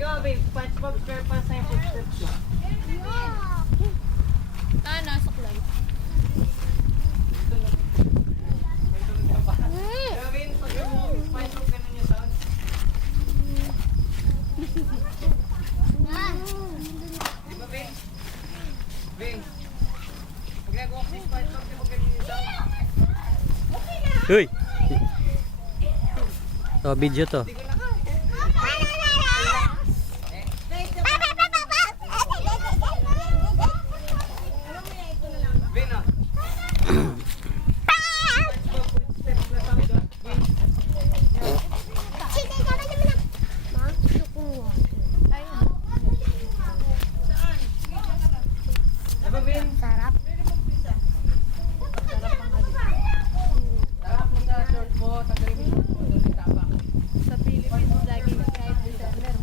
Yo, babe, SpongeBob SquarePants na yung footsteps mo. Nasuklay. Gawin, pag yung SpongeBob ganun yung sound. Di ba, Bing? Bing, pag nag-walk si SpongeBob, di ba ganun yung sound? Uy! To, video to. Hindi ko na kaya. Bing, ah. SpongeBob footsteps na sound, ah. Bing. Di ba, Bing? Sarap. Tarap mo sa short mo, tanggalin mo yung short mo, doon itapa. Sa Philippines, laging kahit December.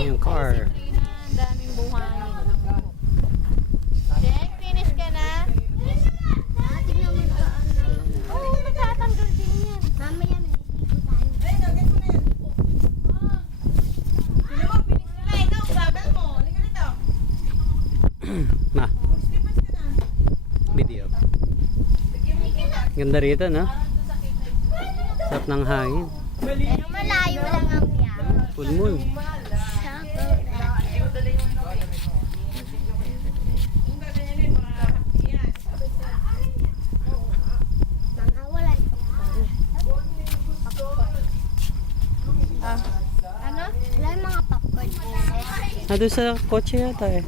Yung car. Ang daming buhangin. Jack, finish ka na? Oo, magtatanggal din yan. Mamaya may Ma. Video. Ganda rito, no? Sarap ng hangin. Pero malayo lang ang biyahe. Full moon. Ano? Wala yung mga popcorn. Doon sa kotse yata eh.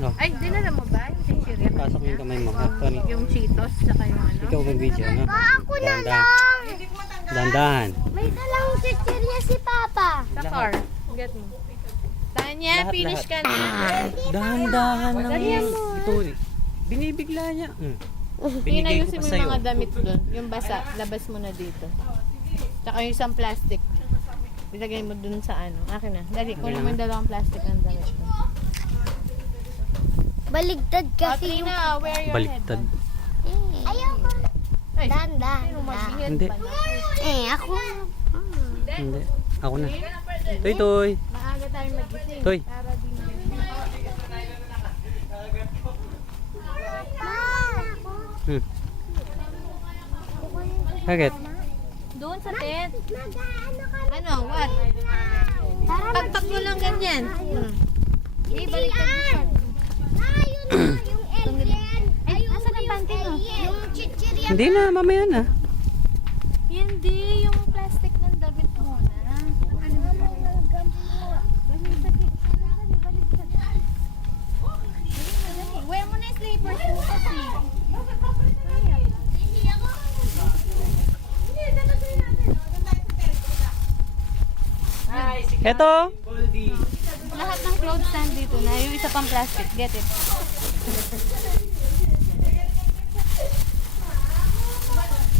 Oh, Ay, dinala mo ba? Yung chichirya? pasok yung kamay mo. Actually, Yung Cheetos, saka yung ano? ikaw mag-video, no? Ako na Dahan-dahan. lang! Dahan-dahan. May dalang chichirya si Papa. Sa car. Get mo. Tanya, Lahat, finish ka na. Dahan-dahan lang Dalihan eh. mo. Ito, binibigla niya. Binigay ko Pinayusin pa mo yung sa'yo. mga damit doon. Yung basa, labas mo na dito. Tsaka yung isang plastic. Ilagay mo dun sa ano. Akin na. Dali, kunin mo yung dalawang plastic ng damit mo. Baligtad kasi yung... Katrina, wear your Baliktad. headband. Ayaw ko. Ay, Dandan. sino mag-headband? Hindi. Ako. Hindi. Ako na. Toy, toy. Maaga tayong magising. Toy. Para din Hmm. Bakit? doon sa tent. Mag-ano ka Ano? What? Para Pagpag mo lang ganyan. Hindi yan. Yun na, yung alien. Ay, asan ang panty mo? Yung chichirya. Hindi na, mamaya na. Hindi, yung plastic ng damit mo na. Wear mo na yung slippers mo kasi. Eto. Goldie. Lahat ng clothes stand dito na. Yung isa pang plastic. Get it?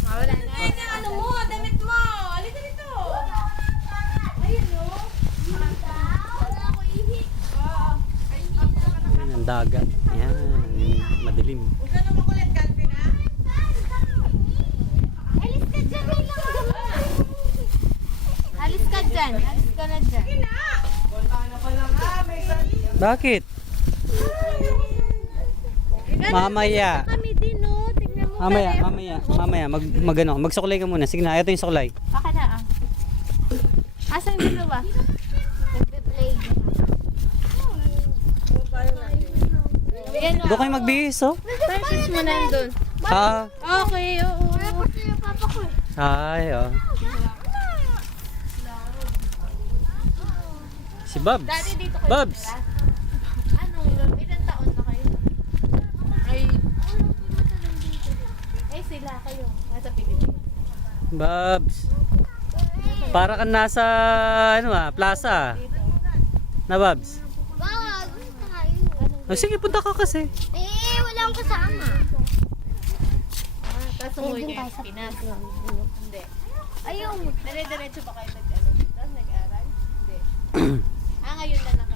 Wala na. Ano mo, damit mo. Alika dito. Ayun o. Wala ako ihi. Ayan, ang dagat. Ayan, madilim. Huwag ka na makulit, Calvin, ha? Alis ka dyan, may lang. Alis ka dyan. Alis ka na dyan. Bontana pa lang ha, may sun. Bakit? Mamaya. Kami din, no? Tingnan mo. Mamaya. Magano, magsuklay ka muna. Sige na, ito yung suklay. Baka na, ah. Asan yung dalawa? Nagpe-play. Yan, Doon kayo magbihis, oh. Purchase mo nandun. Ah, Okay, oo. ay, oh. Si Babs. Dati dito kayo. Babs. Ano, ilang taon na kayo? Ay, sila kayo. Nasa Pilipinas. Babs. Para ka nasa, plaza. Na, Babs. Wow, gusto tayo. Oh, sige, punta ka kasi. Wala akong kasama. Tapos umuwi kayo sa Pinas. Hindi. Ayaw. Dire-diretso ba kayo nag-ano dito? Nag-aral? Hindi. Ngayon na lang